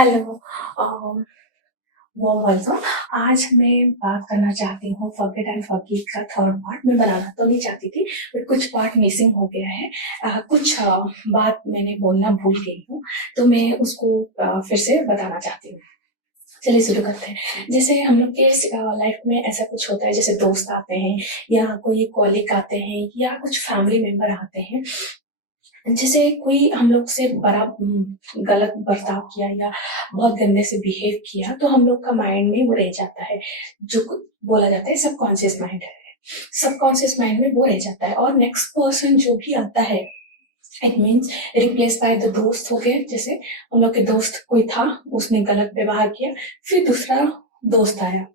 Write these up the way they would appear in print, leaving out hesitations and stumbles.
Hello. Warm welcome. आज मैं बात करना चाहती हूँ फॉरगेट एंड फॉरगिव का थर्ड पार्ट। मैं बनाना तो नहीं चाहती थी, बट कुछ पार्ट मिसिंग हो गया है। कुछ बात मैंने बोलना भूल गई हूँ, तो मैं उसको फिर से बताना चाहती हूँ। चलिए शुरू करते हैं। जैसे हम लोग के लाइफ में ऐसा कुछ होता है, जैसे दोस्त आते हैं या कोई कॉलीग आते हैं या कुछ फैमिली मेंबर आते हैं। जैसे कोई हम लोग से बड़ा गलत बर्ताव किया या बहुत गंदे से बिहेव किया, तो हम लोग का माइंड में वो रह जाता है, जो बोला जाता है सबकॉन्शियस माइंड है। सबकॉन्शियस माइंड में वो रह जाता है, और नेक्स्ट पर्सन जो भी आता है, it means replace by the दोस्त हो गए। जैसे हम लोग के दोस्त कोई था, उसने गलत व्यवहार किया, फिर दूसरा दोस्त आया।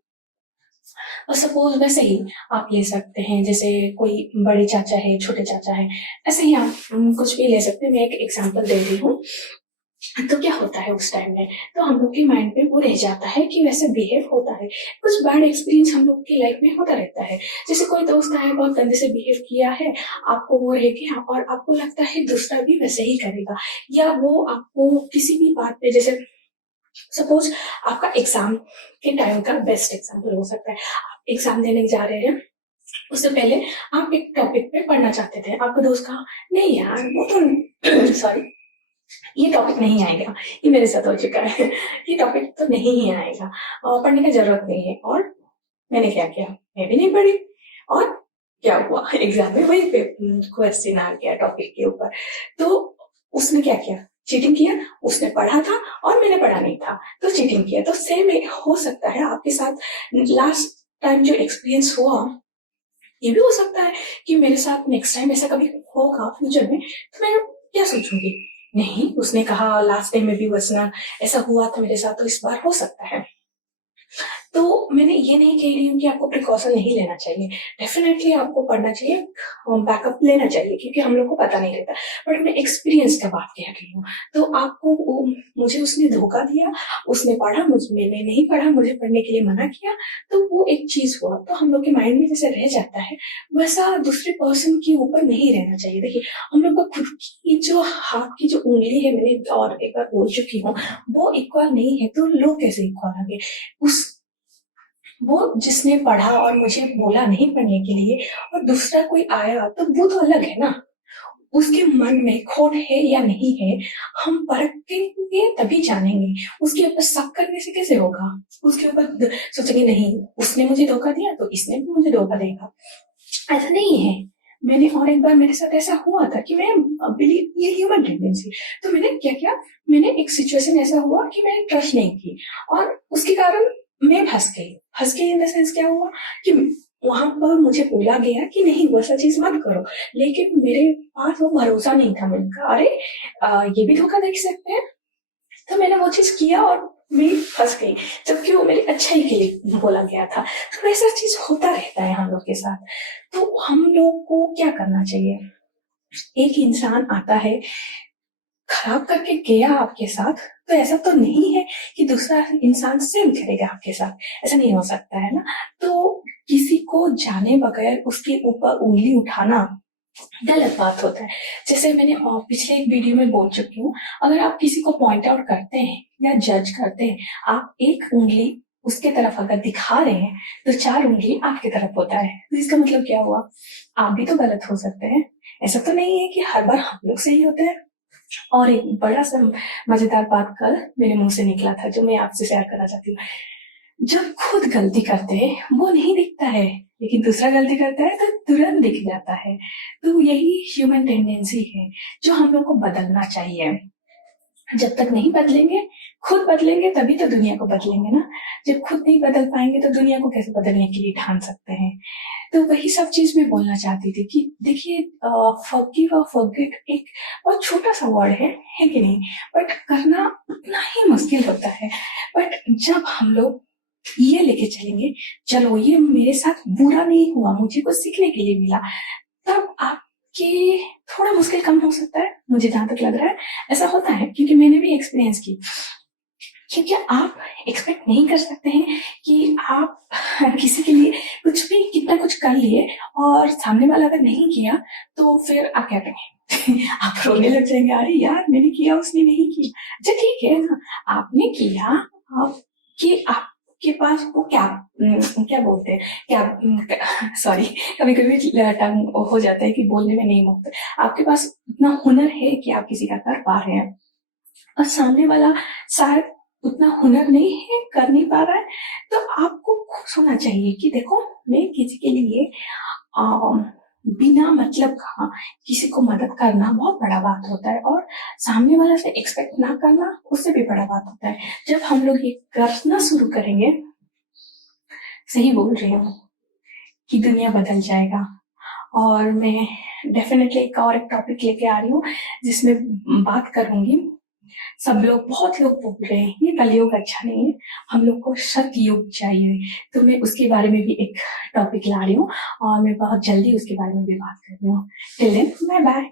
और सपोज वैसे ही आप ले सकते हैं, जैसे कोई बड़े चाचा है, छोटे चाचा है, ऐसे ही आप कुछ भी ले सकते हैं। मैं एक एग्जांपल दे रही हूँ। तो क्या होता है उस टाइम में, तो हम लोग के माइंड में वो रह जाता है कि वैसे बिहेव होता है। कुछ बैड एक्सपीरियंस हम लोग की लाइफ में होता रहता है। जैसे कोई दोस्त आया, बहुत गंदे से बिहेव किया है, आपको वो रह गया और आपको लगता है दूसरा भी वैसे ही करेगा, या वो आपको किसी भी बात पे, जैसे सपोज आपका एग्जाम के टाइम का बेस्ट एग्जाम्पल हो सकता है। आप एग्जाम देने जा रहे हैं, उससे पहले आप एक टॉपिक पे पढ़ना चाहते थे, आपका दोस्त कहा नहीं यार वो तो सॉरी, ये टॉपिक नहीं आएगा, ये मेरे साथ हो चुका है, ये टॉपिक तो नहीं ही आएगा और पढ़ने की जरूरत नहीं है। और मैंने क्या किया, मैं भी नहीं पढ़ी, और क्या हुआ, एग्जाम में वही क्वेश्चन आ गया टॉपिक के ऊपर। तो उसने क्या किया, चीटिंग किया। उसने पढ़ा था और मैंने पढ़ा नहीं था, तो चीटिंग किया। तो सेम हो सकता है आपके साथ। लास्ट टाइम जो एक्सपीरियंस हुआ, ये भी हो सकता है कि मेरे साथ नेक्स्ट टाइम ऐसा कभी होगा फ्यूचर में, तो मैं क्या सोचूंगी, नहीं उसने कहा लास्ट टाइम में भी वैसा ऐसा हुआ था मेरे साथ, तो इस बार हो सकता है। तो मैंने ये नहीं कह रही हूँ कि आपको प्रिकॉशन नहीं लेना चाहिए, डेफिनेटली आपको पढ़ना चाहिए, बैकअप लेना चाहिए, क्योंकि हम लोग को पता नहीं रहता। बट मैं एक्सपीरियंस का बात कह रही हूँ। तो आपको मुझे उसने धोखा दिया, उसने पढ़ा, मैंने नहीं पढ़ा, मुझे पढ़ने के लिए मना किया, तो वो एक चीज हुआ। तो हम लोग के माइंड में जैसे रह जाता है, वैसा दूसरे पर्सन के ऊपर नहीं रहना चाहिए। देखिए, हम लोग को खुद की जो हाथ की जो उंगली है, मैंने और एक बार बोल चुकी हूँ, वो इक्वल नहीं है, तो लोग कैसे इक्वल आगे। उस वो जिसने पढ़ा और मुझे बोला नहीं पढ़ने के लिए, और दूसरा कोई आया, तो वो तो अलग है ना। उसके मन में खोट है या नहीं है, हम परखेंगे तभी जानेंगे। उसके ऊपर शक करने से कैसे होगा। उसके ऊपर सोचेंगे नहीं उसने मुझे धोखा दिया तो इसने भी मुझे धोखा देगा, ऐसा नहीं है। मैंने और एक बार मेरे साथ ऐसा हुआ था कि मैं बिलीव, ये ह्यूमन टेंडेंसी। तो मैंने क्या किया, मैंने एक सिचुएशन ऐसा हुआ कि मैंने ट्रस्ट नहीं की, और उसके कारण मैं फंस गई इन द सेंस क्या हुआ कि वहां पर मुझे बोला गया कि नहीं वैसा चीज मत करो, लेकिन मेरे पास वो भरोसा नहीं था। मैंने कहा अरे ये भी धोखा देख सकते हैं, तो मैंने वो चीज किया और मैं फंस गई, जबकि वो मेरी अच्छाई के लिए बोला गया था। तो ऐसा चीज होता रहता है हम लोग के साथ। तो हम लोग को क्या करना चाहिए, एक इंसान आता है, खराब करके गया आपके साथ, तो ऐसा तो नहीं है कि दूसरा इंसान सेम करेगा आपके साथ, ऐसा नहीं हो सकता है ना। तो किसी को जाने बगैर उसके ऊपर उंगली उठाना गलत बात होता है। जैसे मैंने पिछले एक वीडियो में बोल चुकी हूँ, अगर आप किसी को पॉइंट आउट करते हैं या जज करते हैं, आप एक उंगली उसके तरफ अगर दिखा रहे हैं, तो चार उंगली आपकी तरफ होता है। तो इसका मतलब क्या हुआ, आप भी तो गलत हो सकते हैं। ऐसा तो नहीं है कि हर बार हम लोग सही होते हैं। और एक बड़ा सा मजेदार बात कल मेरे मुंह से निकला था, जो मैं आपसे शेयर करना चाहती हूँ। जब खुद गलती करते हैं वो नहीं दिखता है, लेकिन दूसरा गलती करता है तो तुरंत दिख जाता है। तो यही ह्यूमन टेंडेंसी है, जो हम लोग को बदलना चाहिए। जब तक नहीं बदलेंगे, खुद बदलेंगे तभी तो दुनिया को बदलेंगे ना। जब खुद नहीं बदल पाएंगे तो दुनिया को कैसे बदलने के लिए ठान सकते हैं। तो वही सब चीज मैं बोलना चाहती थी कि देखिए, फॉरगिव और फॉरगेट एक बहुत छोटा सा वर्ड है कि नहीं, बट करना उतना ही मुश्किल होता है। बट जब हम लोग ये लेके चलेंगे, चलो ये मेरे साथ बुरा नहीं हुआ, मुझे कुछ सीखने के लिए मिला, तब आपके थोड़ा मुश्किल कम हो सकता है। मुझे जहां तक लग रहा है ऐसा होता है, क्योंकि मैंने भी एक्सपीरियंस की। क्योंकि आप एक्सपेक्ट नहीं कर सकते हैं कि आप किसी के लिए कुछ भी कितना कुछ कर लिए, और सामने वाला अगर नहीं किया तो फिर आप क्या करें। आप रोने लग जाएंगे, अरे यार मैंने किया उसने नहीं किया। अच्छा ठीक है ना, आपने किया, आपके पास वो क्या क्या बोलते हैं, क्या सॉरी, कभी कभी टंग हो जाता है कि बोलने में नहीं होता। आपके पास इतना हुनर है कि आप किसी का कर पा रहे हैं, और सामने वाला शायद उतना हुनर नहीं है, कर नहीं पा रहा है, तो आपको खुश होना चाहिए कि देखो मैं किसी के लिए बिना मतलब का किसी को मदद करना बहुत बड़ा बात होता है, और सामने वाला से एक्सपेक्ट ना करना उससे भी बड़ा बात होता है। जब हम लोग ये करना शुरू करेंगे, सही बोल रही हूँ, कि दुनिया बदल जाएगा। और मैं डेफिनेटली एक और एक टॉपिक लेके आ रही हूँ जिसमें बात करूंगी। सब लोग, बहुत लोग बोल रहे हैं ये कलयुग अच्छा नहीं है, हम लोग को सतयुग चाहिए, तो मैं उसके बारे में भी एक टॉपिक ला रही हूँ, और मैं बहुत जल्दी उसके बारे में भी बात कर रही हूँ। Till then bye bye.